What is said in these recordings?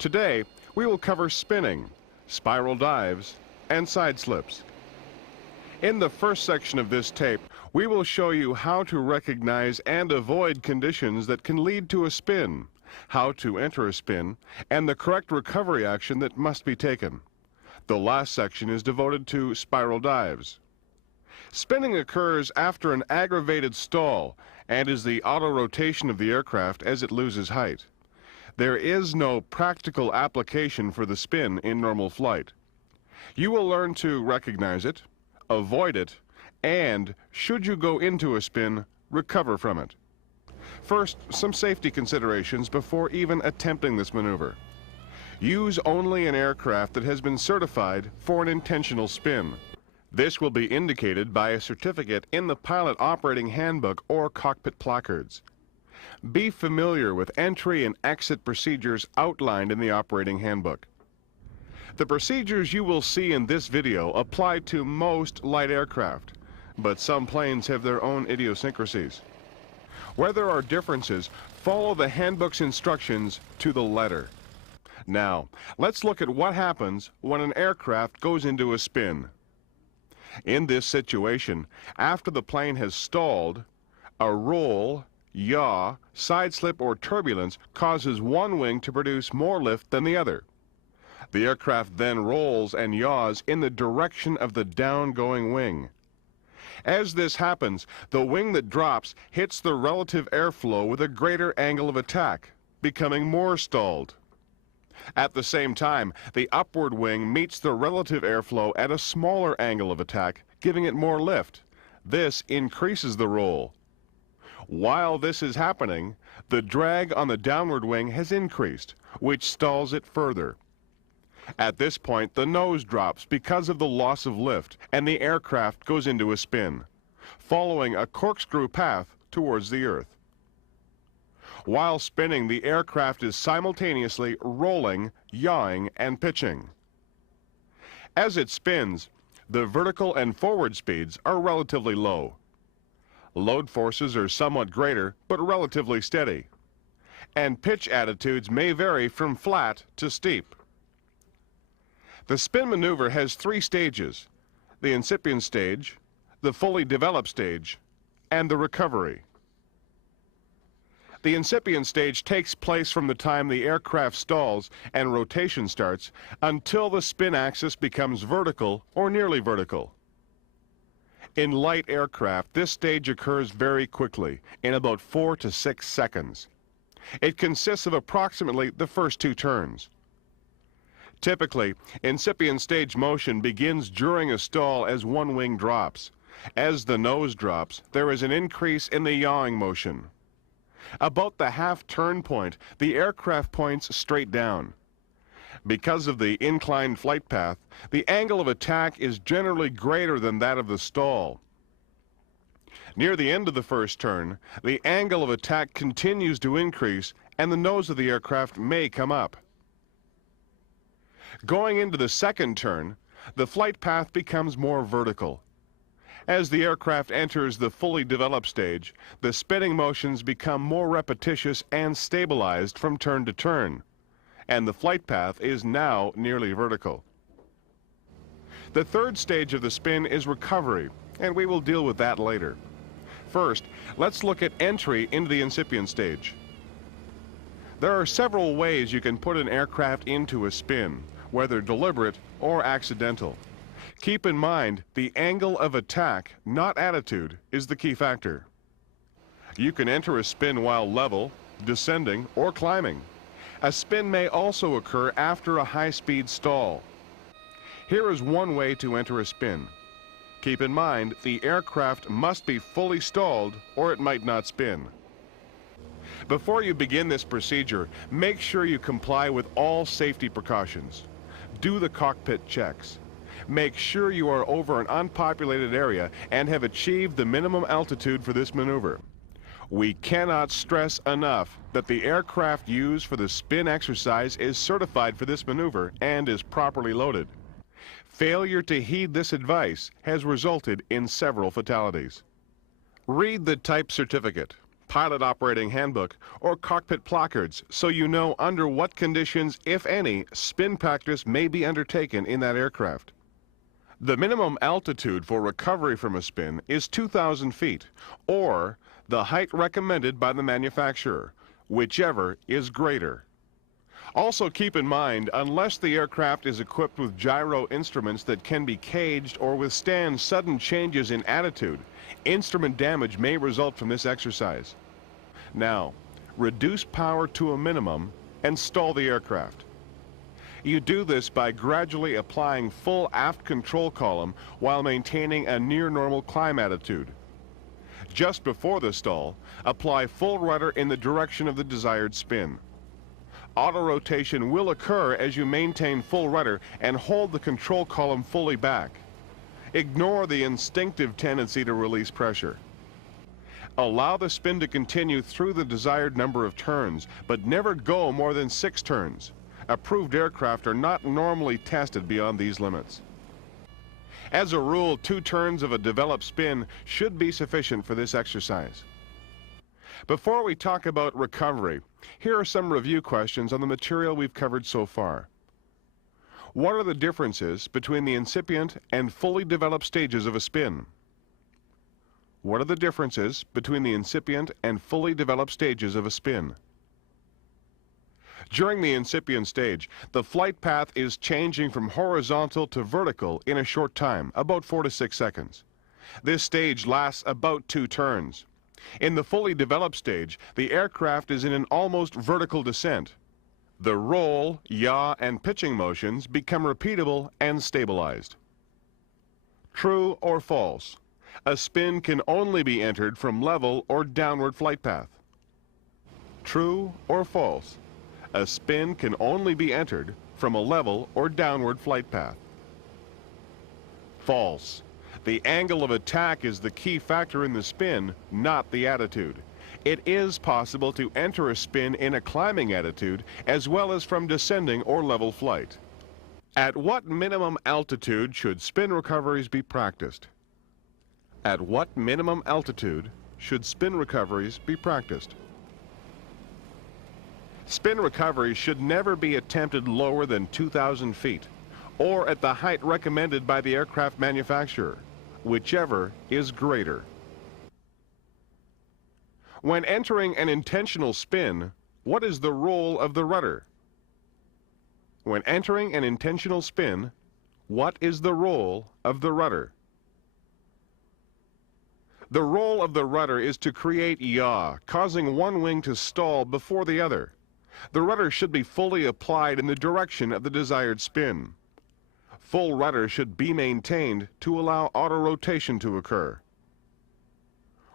Today, we will cover spinning, spiral dives, and side slips. In the first section of this tape, we will show you how to recognize and avoid conditions that can lead to a spin, how to enter a spin, and the correct recovery action that must be taken. The last section is devoted to spiral dives. Spinning occurs after an aggravated stall and is the auto-rotation of the aircraft as it loses height. There is no practical application for the spin in normal flight. You will learn to recognize it, avoid it, and, should you go into a spin, recover from it. First, some safety considerations before even attempting this maneuver. Use only an aircraft that has been certified for an intentional spin. This will be indicated by a certificate in the Pilot Operating Handbook or cockpit placards. Be familiar with entry and exit procedures outlined in the Operating Handbook. The procedures you will see in this video apply to most light aircraft, but some planes have their own idiosyncrasies. Where there are differences, follow the handbook's instructions to the letter. Now, let's look at what happens when an aircraft goes into a spin. In this situation, after the plane has stalled, a roll, yaw, side slip, or turbulence causes one wing to produce more lift than the other. The aircraft then rolls and yaws in the direction of the downgoing wing. As this happens, the wing that drops hits the relative airflow with a greater angle of attack, becoming more stalled. At the same time, the upward wing meets the relative airflow at a smaller angle of attack, giving it more lift. This increases the roll. While this is happening, the drag on the downward wing has increased, which stalls it further. At this point, the nose drops because of the loss of lift, and the aircraft goes into a spin, following a corkscrew path towards the Earth. While spinning, the aircraft is simultaneously rolling, yawing, and pitching. As it spins, the vertical and forward speeds are relatively low. Load forces are somewhat greater, but relatively steady. And pitch attitudes may vary from flat to steep. The spin maneuver has three stages: the incipient stage, the fully developed stage, and the recovery. The incipient stage takes place from the time the aircraft stalls and rotation starts until the spin axis becomes vertical or nearly vertical. In light aircraft, this stage occurs very quickly, in about 4 to 6 seconds. It consists of approximately the first 2 turns. Typically, incipient stage motion begins during a stall as one wing drops. As the nose drops, there is an increase in the yawing motion. About the half-turn point, the aircraft points straight down. Because of the inclined flight path, the angle of attack is generally greater than that of the stall. Near the end of the first turn, the angle of attack continues to increase and the nose of the aircraft may come up. Going into the second turn, the flight path becomes more vertical. As the aircraft enters the fully developed stage, the spinning motions become more repetitious and stabilized from turn to turn, and the flight path is now nearly vertical. The third stage of the spin is recovery, and we will deal with that later. First, let's look at entry into the incipient stage. There are several ways you can put an aircraft into a spin, whether deliberate or accidental. Keep in mind, the angle of attack, not attitude, is the key factor. You can enter a spin while level, descending, or climbing. A spin may also occur after a high-speed stall. Here is one way to enter a spin. Keep in mind, the aircraft must be fully stalled or it might not spin. Before you begin this procedure, make sure you comply with all safety precautions. Do the cockpit checks. Make sure you are over an unpopulated area and have achieved the minimum altitude for this maneuver. We cannot stress enough that the aircraft used for the spin exercise is certified for this maneuver and is properly loaded. Failure to heed this advice has resulted in several fatalities. Read the type certificate. pilot operating handbook, or cockpit placards so you know under what conditions, if any, spin practice may be undertaken in that aircraft. The minimum altitude for recovery from a spin is 2,000 feet, or the height recommended by the manufacturer, whichever is greater. Also keep in mind, unless the aircraft is equipped with gyro instruments that can be caged or withstand sudden changes in attitude, instrument damage may result from this exercise. Now, reduce power to a minimum and stall the aircraft. You do this by gradually applying full aft control column while maintaining a near normal climb attitude. Just before the stall, apply full rudder in the direction of the desired spin. Auto rotation will occur as you maintain full rudder and hold the control column fully back. Ignore the instinctive tendency to release pressure. Allow the spin to continue through the desired number of turns, but never go more than 6 turns. Approved aircraft are not normally tested beyond these limits. As a rule, 2 turns of a developed spin should be sufficient for this exercise. Before we talk about recovery, here are some review questions on the material we've covered so far. What are the differences between the incipient and fully developed stages of a spin? What are the differences between the incipient and fully developed stages of a spin? During the incipient stage, the flight path is changing from horizontal to vertical in a short time, about 4 to 6 seconds. This stage lasts about 2 turns. In the fully developed stage, the aircraft is in an almost vertical descent. The roll, yaw, and pitching motions become repeatable and stabilized. True or false? A spin can only be entered from level or downward flight path. True or false? A spin can only be entered from a level or downward flight path. False. The angle of attack is the key factor in the spin, not the attitude. It is possible to enter a spin in a climbing attitude as well as from descending or level flight. At what minimum altitude should spin recoveries be practiced? At what minimum altitude should spin recoveries be practiced? Spin recovery should never be attempted lower than 2,000 feet or at the height recommended by the aircraft manufacturer, whichever is greater. When entering an intentional spin, what is the role of the rudder? When entering an intentional spin, what is the role of the rudder? The role of the rudder is to create yaw, causing one wing to stall before the other. The rudder should be fully applied in the direction of the desired spin. Full rudder should be maintained to allow auto rotation to occur.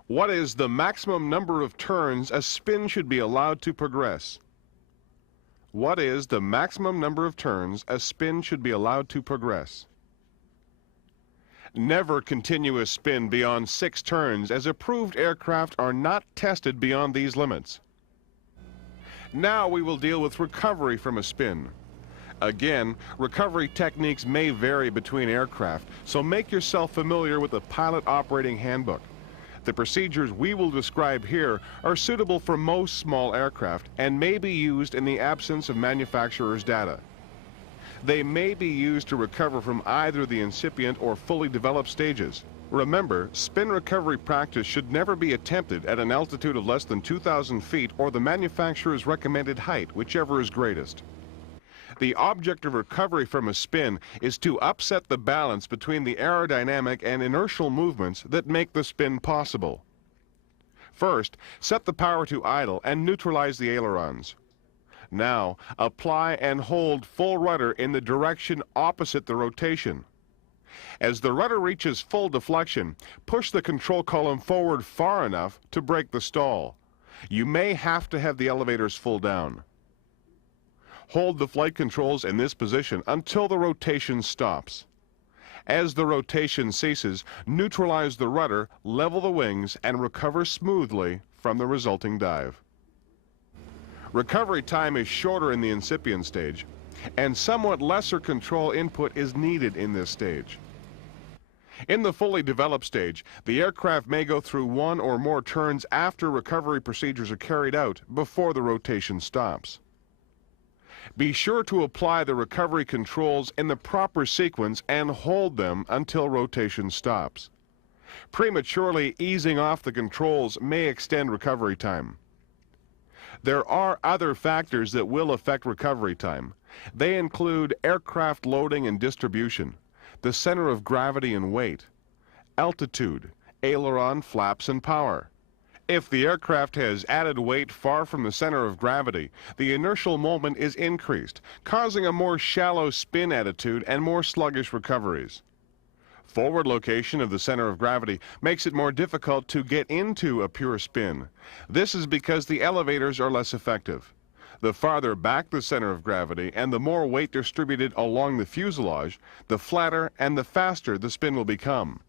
What is the maximum number of turns a spin should be allowed to progress? What is the maximum number of turns a spin should be allowed to progress? Never continue a spin beyond 6 turns, as approved aircraft are not tested beyond these limits. Now we will deal with recovery from a spin. Again, recovery techniques may vary between aircraft, so make yourself familiar with the Pilot Operating Handbook. The procedures we will describe here are suitable for most small aircraft and may be used in the absence of manufacturer's data. They may be used to recover from either the incipient or fully developed stages. Remember, spin recovery practice should never be attempted at an altitude of less than 2,000 feet or the manufacturer's recommended height, whichever is greatest. The object of recovery from a spin is to upset the balance between the aerodynamic and inertial movements that make the spin possible. First, set the power to idle and neutralize the ailerons. Now, apply and hold full rudder in the direction opposite the rotation. As the rudder reaches full deflection, push the control column forward far enough to break the stall. You may have to have the elevators full down. Hold the flight controls in this position until the rotation stops. As the rotation ceases, neutralize the rudder, level the wings, and recover smoothly from the resulting dive. Recovery time is shorter in the incipient stage, and somewhat lesser control input is needed in this stage. In the fully developed stage, the aircraft may go through one or more turns after recovery procedures are carried out before the rotation stops. Be sure to apply the recovery controls in the proper sequence and hold them until rotation stops. Prematurely easing off the controls may extend recovery time. There are other factors that will affect recovery time. They include aircraft loading and distribution, the center of gravity and weight, altitude, aileron, flaps, and power. If the aircraft has added weight far from the center of gravity, the inertial moment is increased, causing a more shallow spin attitude and more sluggish recoveries. Forward location of the center of gravity makes it more difficult to get into a pure spin. This is because the elevators are less effective. The farther back the center of gravity and the more weight distributed along the fuselage, the flatter and the faster the spin will become.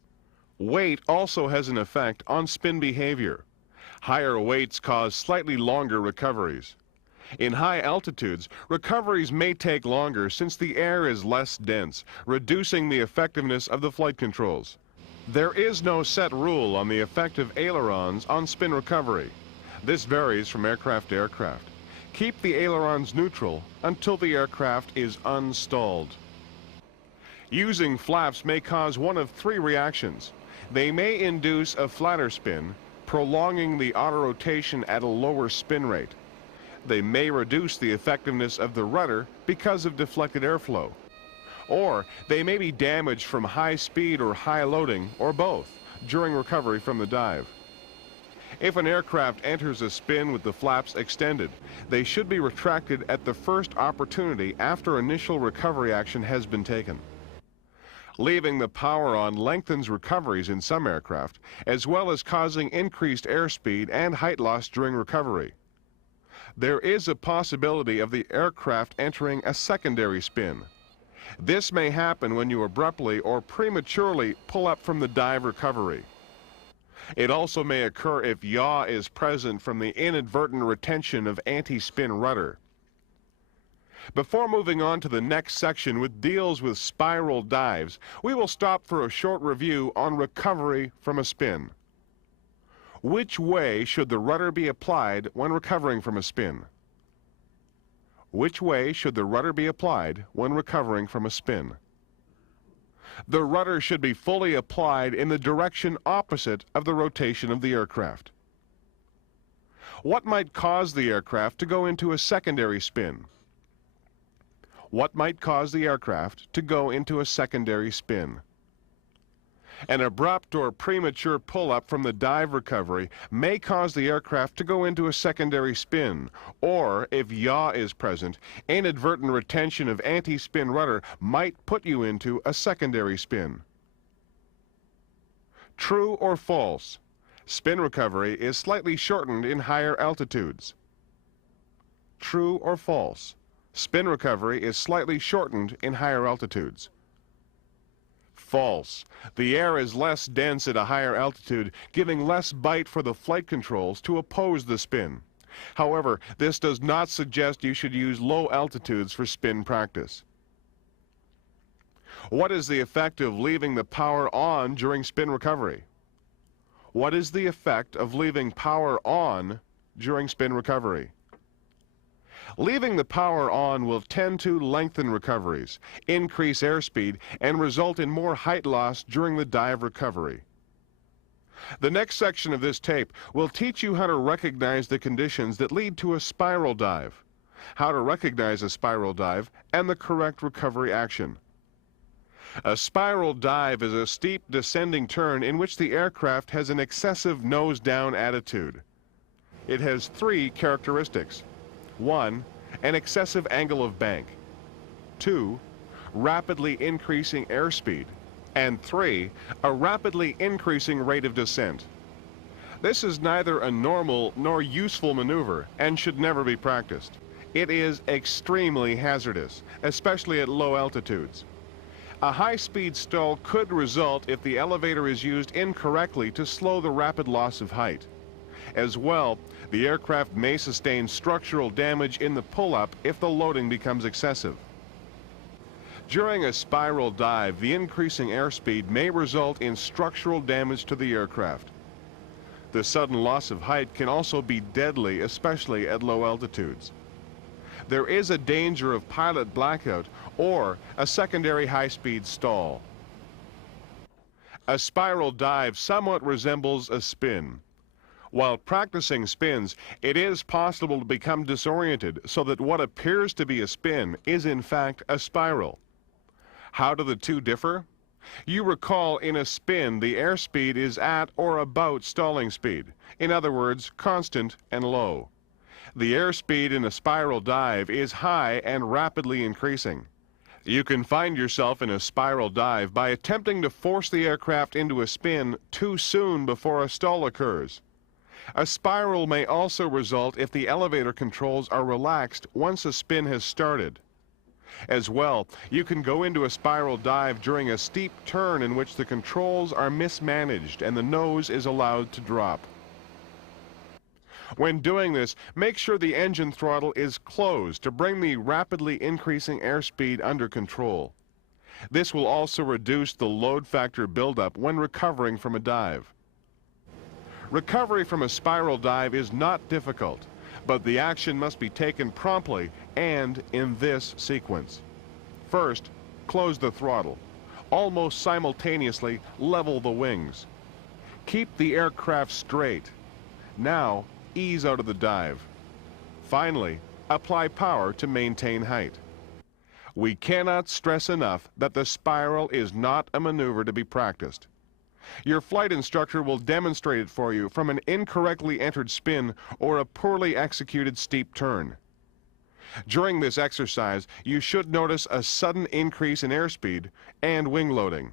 Weight also has an effect on spin behavior. Higher weights cause slightly longer recoveries. In high altitudes, recoveries may take longer since the air is less dense, reducing the effectiveness of the flight controls. There is no set rule on the effect of ailerons on spin recovery. This varies from aircraft to aircraft. Keep the ailerons neutral until the aircraft is unstalled. Using flaps may cause one of three reactions. They may induce a flatter spin, prolonging the autorotation at a lower spin rate. They may reduce the effectiveness of the rudder because of deflected airflow. Or they may be damaged from high speed or high loading, or both, during recovery from the dive. If an aircraft enters a spin with the flaps extended, they should be retracted at the first opportunity after initial recovery action has been taken. Leaving the power on lengthens recoveries in some aircraft, as well as causing increased airspeed and height loss during recovery. There is a possibility of the aircraft entering a secondary spin. This may happen when you abruptly or prematurely pull up from the dive recovery. It also may occur if yaw is present from the inadvertent retention of anti-spin rudder. Before moving on to the next section, which deals with spiral dives, we will stop for a short review on recovery from a spin. Which way should the rudder be applied when recovering from a spin? Which way should the rudder be applied when recovering from a spin? The rudder should be fully applied in the direction opposite of the rotation of the aircraft. What might cause the aircraft to go into a secondary spin? What might cause the aircraft to go into a secondary spin? An abrupt or premature pull-up from the dive recovery may cause the aircraft to go into a secondary spin, or, if yaw is present, inadvertent retention of anti-spin rudder might put you into a secondary spin. True or false? Spin recovery is slightly shortened in higher altitudes. True or false? Spin recovery is slightly shortened in higher altitudes. False. The air is less dense at a higher altitude, giving less bite for the flight controls to oppose the spin. However, this does not suggest you should use low altitudes for spin practice. What is the effect of leaving the power on during spin recovery? What is the effect of leaving power on during spin recovery? Leaving the power on will tend to lengthen recoveries, increase airspeed, and result in more height loss during the dive recovery. The next section of this tape will teach you how to recognize the conditions that lead to a spiral dive, how to recognize a spiral dive, and the correct recovery action. A spiral dive is a steep descending turn in which the aircraft has an excessive nose-down attitude. It has three characteristics. 1. An excessive angle of bank. 2. Rapidly increasing airspeed. And 3. A rapidly increasing rate of descent. This is neither a normal nor useful maneuver and should never be practiced. It is extremely hazardous, especially at low altitudes. A high-speed stall could result if the elevator is used incorrectly to slow the rapid loss of height. As well, the aircraft may sustain structural damage in the pull-up if the loading becomes excessive. During a spiral dive, the increasing airspeed may result in structural damage to the aircraft. The sudden loss of height can also be deadly, especially at low altitudes. There is a danger of pilot blackout or a secondary high-speed stall. A spiral dive somewhat resembles a spin. While practicing spins, it is possible to become disoriented so that what appears to be a spin is in fact a spiral. How do the two differ? You recall in a spin the airspeed is at or about stalling speed. In other words, constant and low. The airspeed in a spiral dive is high and rapidly increasing. You can find yourself in a spiral dive by attempting to force the aircraft into a spin too soon before a stall occurs. A spiral may also result if the elevator controls are relaxed once a spin has started. As well, you can go into a spiral dive during a steep turn in which the controls are mismanaged and the nose is allowed to drop. When doing this, make sure the engine throttle is closed to bring the rapidly increasing airspeed under control. This will also reduce the load factor buildup when recovering from a dive. Recovery from a spiral dive is not difficult, but the action must be taken promptly and in this sequence. First, close the throttle. Almost simultaneously, level the wings. Keep the aircraft straight. Now, ease out of the dive. Finally, apply power to maintain height. We cannot stress enough that the spiral is not a maneuver to be practiced. Your flight instructor will demonstrate it for you from an incorrectly entered spin or a poorly executed steep turn. During this exercise, you should notice a sudden increase in airspeed and wing loading.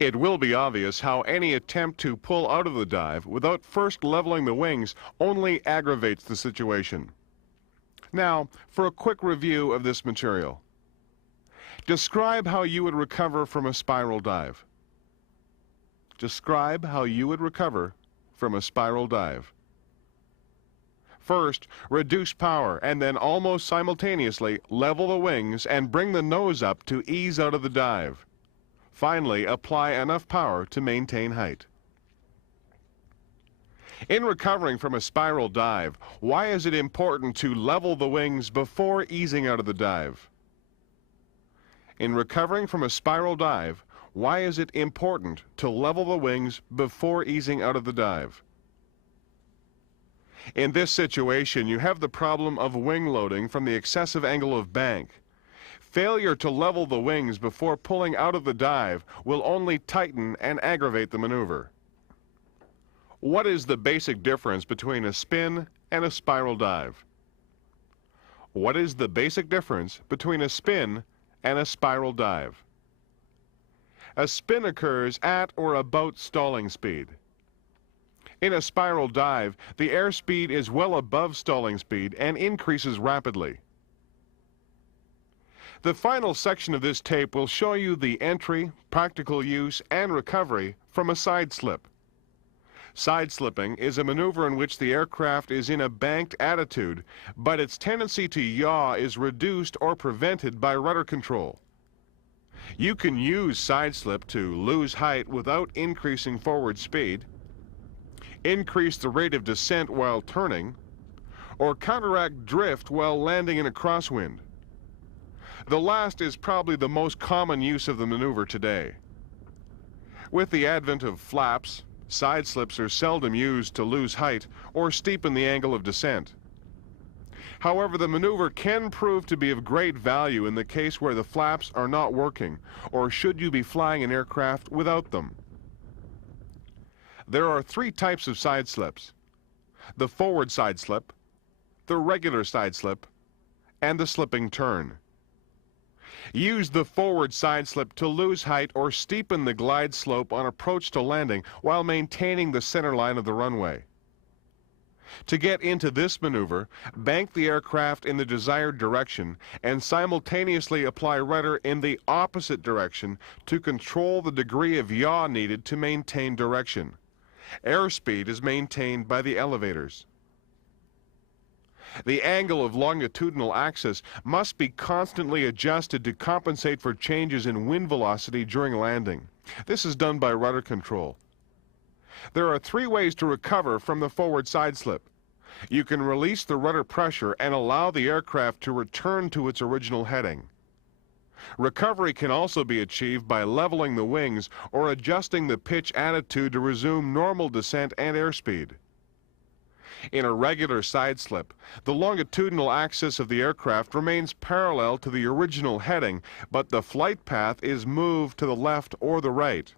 It will be obvious how any attempt to pull out of the dive without first leveling the wings only aggravates the situation. Now, for a quick review of this material. Describe how you would recover from a spiral dive. Describe how you would recover from a spiral dive. First, reduce power and then almost simultaneously level the wings and bring the nose up to ease out of the dive. Finally, apply enough power to maintain height. In recovering from a spiral dive, why is it important to level the wings before easing out of the dive? In recovering from a spiral dive, why is it important to level the wings before easing out of the dive? In this situation, you have the problem of wing loading from the excessive angle of bank. Failure to level the wings before pulling out of the dive will only tighten and aggravate the maneuver. What is the basic difference between a spin and a spiral dive? What is the basic difference between a spin and a spiral dive? A spin occurs at or about stalling speed. In a spiral dive, the airspeed is well above stalling speed and increases rapidly. The final section of this tape will show you the entry, practical use, and recovery from a side slip. Side slipping is a maneuver in which the aircraft is in a banked attitude, but its tendency to yaw is reduced or prevented by rudder control. You can use side slip to lose height without increasing forward speed, increase the rate of descent while turning, or counteract drift while landing in a crosswind. The last is probably the most common use of the maneuver today. With the advent of flaps, side slips are seldom used to lose height or steepen the angle of descent. However, the maneuver can prove to be of great value in the case where the flaps are not working, or should you be flying an aircraft without them. There are three types of side slips: the forward side slip, the regular side slip, and the slipping turn. Use the forward side slip to lose height or steepen the glide slope on approach to landing while maintaining the center line of the runway. To get into this maneuver, bank the aircraft in the desired direction and simultaneously apply rudder in the opposite direction to control the degree of yaw needed to maintain direction. Airspeed is maintained by the elevators. The angle of longitudinal axis must be constantly adjusted to compensate for changes in wind velocity during landing. This is done by rudder control. There are 3 ways to recover from the forward side slip. You can release the rudder pressure and allow the aircraft to return to its original heading. Recovery can also be achieved by leveling the wings or adjusting the pitch attitude to resume normal descent and airspeed. In a regular side slip, the longitudinal axis of the aircraft remains parallel to the original heading, but the flight path is moved to the left or the right.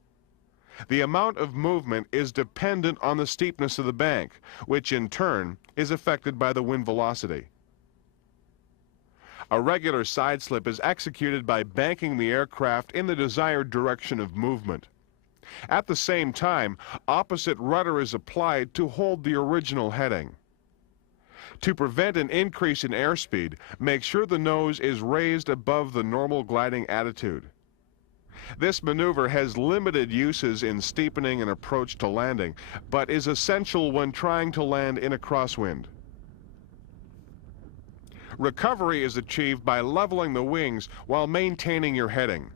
The amount of movement is dependent on the steepness of the bank, which in turn is affected by the wind velocity. A regular side slip is executed by banking the aircraft in the desired direction of movement. At the same time, opposite rudder is applied to hold the original heading. To prevent an increase in airspeed, make sure the nose is raised above the normal gliding attitude. This maneuver has limited uses in steepening and approach to landing, but is essential when trying to land in a crosswind. Recovery is achieved by leveling the wings while maintaining your heading.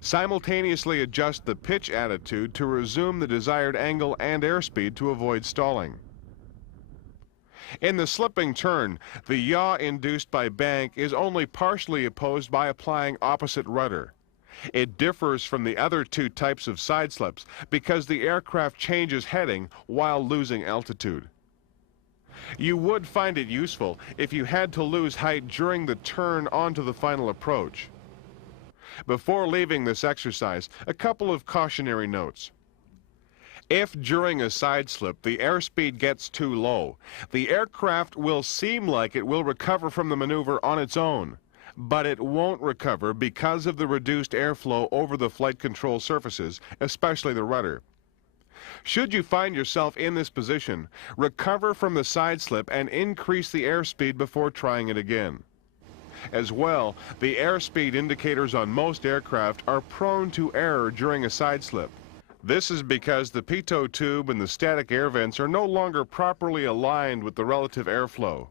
Simultaneously adjust the pitch attitude to resume the desired angle and airspeed to avoid stalling. In the slipping turn, the yaw induced by bank is only partially opposed by applying opposite rudder. It differs from the other 2 types of side slips because the aircraft changes heading while losing altitude. You would find it useful if you had to lose height during the turn onto the final approach. Before leaving this exercise, a couple of cautionary notes. If during a side slip the airspeed gets too low, the aircraft will seem like it will recover from the maneuver on its own, but it won't recover because of the reduced airflow over the flight control surfaces, especially the rudder. Should you find yourself in this position, recover from the side slip and increase the airspeed before trying it again. As well, the airspeed indicators on most aircraft are prone to error during a side slip. This is because the pitot tube and the static air vents are no longer properly aligned with the relative airflow.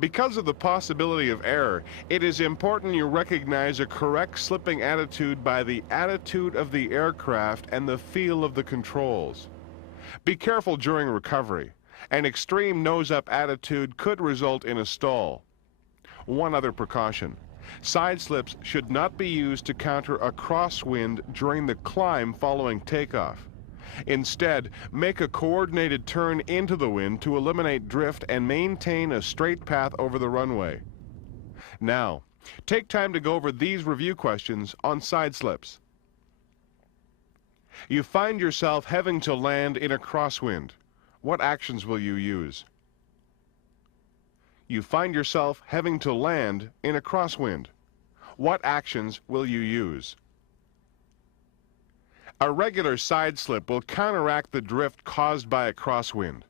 Because of the possibility of error, it is important you recognize a correct slipping attitude by the attitude of the aircraft and the feel of the controls. Be careful during recovery. An extreme nose-up attitude could result in a stall. One other precaution. Side slips should not be used to counter a crosswind during the climb following takeoff. Instead, make a coordinated turn into the wind to eliminate drift and maintain a straight path over the runway. Now, take time to go over these review questions on side slips. You find yourself having to land in a crosswind. What actions will you use? You find yourself having to land in a crosswind. What actions will you use? A regular side slip will counteract the drift caused by a crosswind.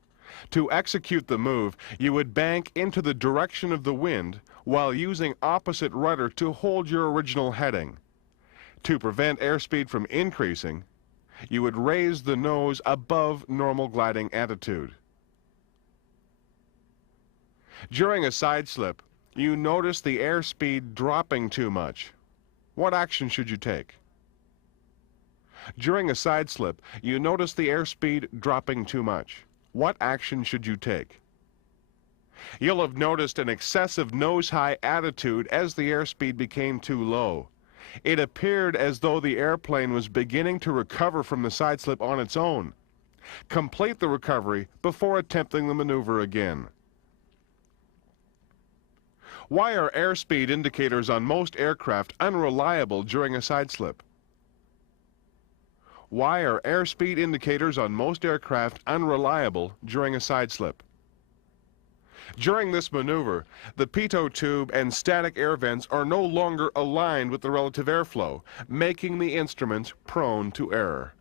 To execute the move, you would bank into the direction of the wind while using opposite rudder to hold your original heading. To prevent airspeed from increasing, you would raise the nose above normal gliding attitude. During a side slip, you notice the airspeed dropping too much. What action should you take? During a side slip, you notice the airspeed dropping too much. What action should you take? You'll have noticed an excessive nose-high attitude as the airspeed became too low. It appeared as though the airplane was beginning to recover from the side slip on its own. Complete the recovery before attempting the maneuver again. Why are airspeed indicators on most aircraft unreliable during a side slip? Why are airspeed indicators on most aircraft unreliable during a side slip? During this maneuver, the pitot tube and static air vents are no longer aligned with the relative airflow, making the instruments prone to error.